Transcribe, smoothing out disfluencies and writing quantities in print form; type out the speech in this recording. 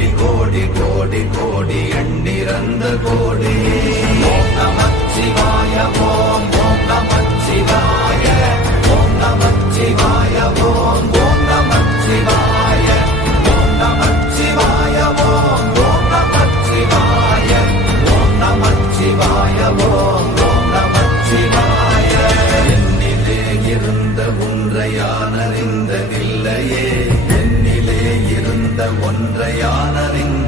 கோடி கோடி கோடி கோடி எண்ணிறந்த கோடி. ஓம் நமச்சிவாய ஓம் ஓம் நமச்சிவாய ஓம் நமச்சிவாய ஓம் ஓம் நமச்சிவாய ஓம் நமச்சிவாய ஓம் ஓம் நமச்சிவாய ஓம் நமச்சிவாய ஓம் ஓம் நமச்சிவாய. என்னிலே இருந்த ஒன்றை யான் அறிந்ததில்லையே, என்னிலே இருந்த ஒன்றை யான் அறிந்த